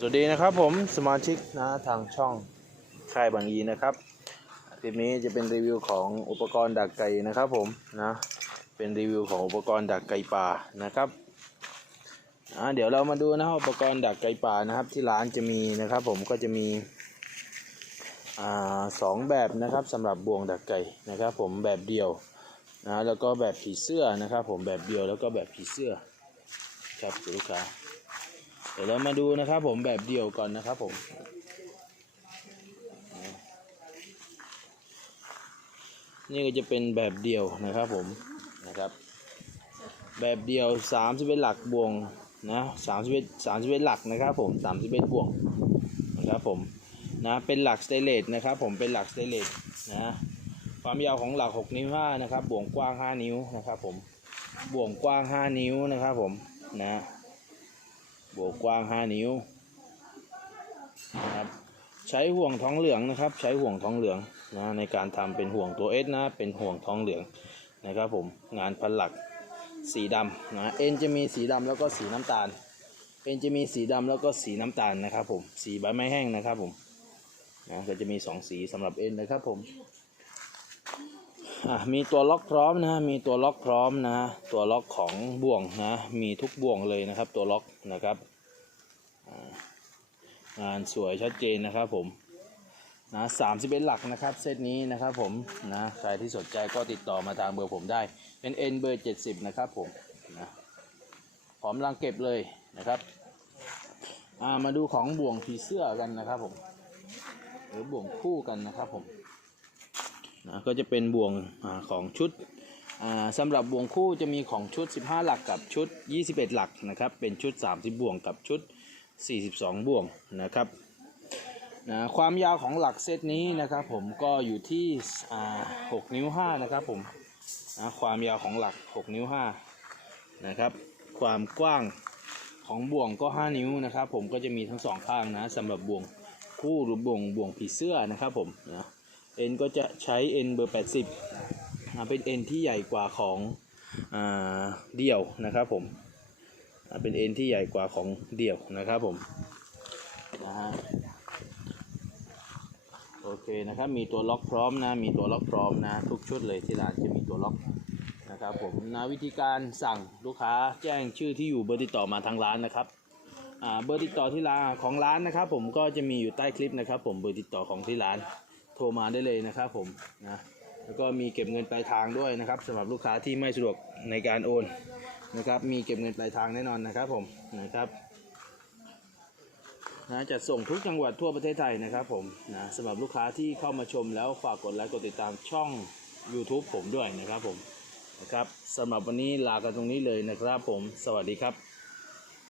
สวัสดีนะครับผมสมาชิกนะทางช่องค่ายบางยีนะครับคลิปนี้จะเป็นรีวิวของอุปกรณ์ดักไก่นะครับผมนะเป็นรีวิวของอุปกรณ์ดักไก่ป่านะครับอ่าเดี๋ยวเรามาดูนะอุปกรณ์ดักไก่ป่านะครับที่ร้านจะมีนะครับ ผมก็จะมีอ่าสองแบบนะครับสำหรับบ่วงดักไก่นะครับ ผมแบบเดียวนะแล้วก็แบบผีเสื้อนะครับ ผมแบบเดียวแล้วก็แบบผีเสื้อครับลูกค้า เดี๋ยวเรามาดูนะครับผมแบบเดี่ยวก่อนนะครับผมนี่ก็จะเป็นแบบเดี่ยวนะครับผมนะครับ แบบเดี่ยว31หลักบวงนะ31 31หลักนะครับผม31บวงนะครับผมนะเป็นหลักสเตเลสนะครับผมเป็นหลักสเตเลสนะความยาวของหลัก6นิ้ว5นะครับบ่วงกว้าง5นิ้วนะครับผมบ่วงกว้าง5นิ้วนะครับผมนะ บวกกว้าง 5 นิ้วนะครับใช้ห่วงทองเหลืองนะครับ ใช้ห่วงทองเหลืองนะในการทำเป็นห่วงตัวเอสนะเป็นห่วงทองเหลืองนะครับผมงานพันหลักสีดำนะเอ็นจะมีสีดำแล้วก็สีน้ำตาลเอ็นจะมีสีดำแล้วก็สีน้ำตาลนะครับผมสีใบไม้แห้งนะครับผมนะก็จะมีสองสีสำหรับเอ็นนะครับผม มีตัวล็อกพร้อมนะมีตัวล็อกพร้อมนะตัวล็อกของบ่วงนะมีทุกบ่วงเลยนะครับ ตัวล็อกนะครับงานสวยชัดเจนนะครับผมนะสามสิบเอ็ดหลักนะครับเซตนี้นะครับผมนะใครที่สนใจก็ติดต่อมาทางเบอร์ผมได้เป็น N เบอร์70นะครับผมนะพร้อมรังเก็บเลยนะครับามาดูของบ่วงผีเสื้อกันนะครับผม หรือบ่วงคู่กันนะครับผม นะก็จะเป็นบ่วงอของชุดสำหรับบ่วงคู่จะมีของชุด 15 หลักกับชุด 21 หลักนะครับเป็นชุด 30 บ่วงกับชุด 42 บ่วงนะครับนะความยาวของหลักเซตนี้นะครับผมก็อยู่ที่6นิ้ว5นะครับผมนะความยาวของหลัก 6 นิ้ว5นะครับความกว้างของบ่วงก็ 5 นิ้วนะครับผมก็จะมีทั้งสองข้างนะสำหรับบ่วงคู่หรือบ่วงบ่วงผีเสื้อนะครับผมนะ เอ็นก็จะใช้ N เบอร์ 80อ่าเป็น N ที่ใหญ่กว่าของอ่าเดี่ยวนะครับผมอ่าเป็น N ที่ใหญ่กว่าของเดี่ยวนะครับผมนะฮะโอเคนะครับมีตัวล็อกพร้อมนะมีตัวล็อกพร้อมนะทุกชุดเลยที่ร้านจะมีตัวล็อกนะครับผมนะวิธีการสั่งลูกค้าแจ้งชื่อที่อยู่เบอร์ติดต่อมาทางร้านนะครับเบอร์ติดต่อที่ร้านของร้านนะครับ ผมก็จะมีอยู่ใต้คลิปนะครับ ผมเบอร์ติดต่อของที่ร้าน โทรมาได้เลยนะครับผมนะแล้วก็มีเก็บเงินปลายทางด้วยนะครับสำหรับลูกค้าที่ไม่สะดวกในการโอนนะครับ มีเก็บเงินปลายทางแน่นอนนะครับผมนะครับนะจะส่งทุกจังหวัดทั่วประเทศไทยนะครับผมนะสำหรับลูกค้าที่เข้ามาชมแล้วฝากกดไลค์กดติดตามช่อง YouTube ผมด้วยนะครับผมนะครับสำหรับวันนี้ลากันตรงนี้เลยนะครับผมสวัสดีครับ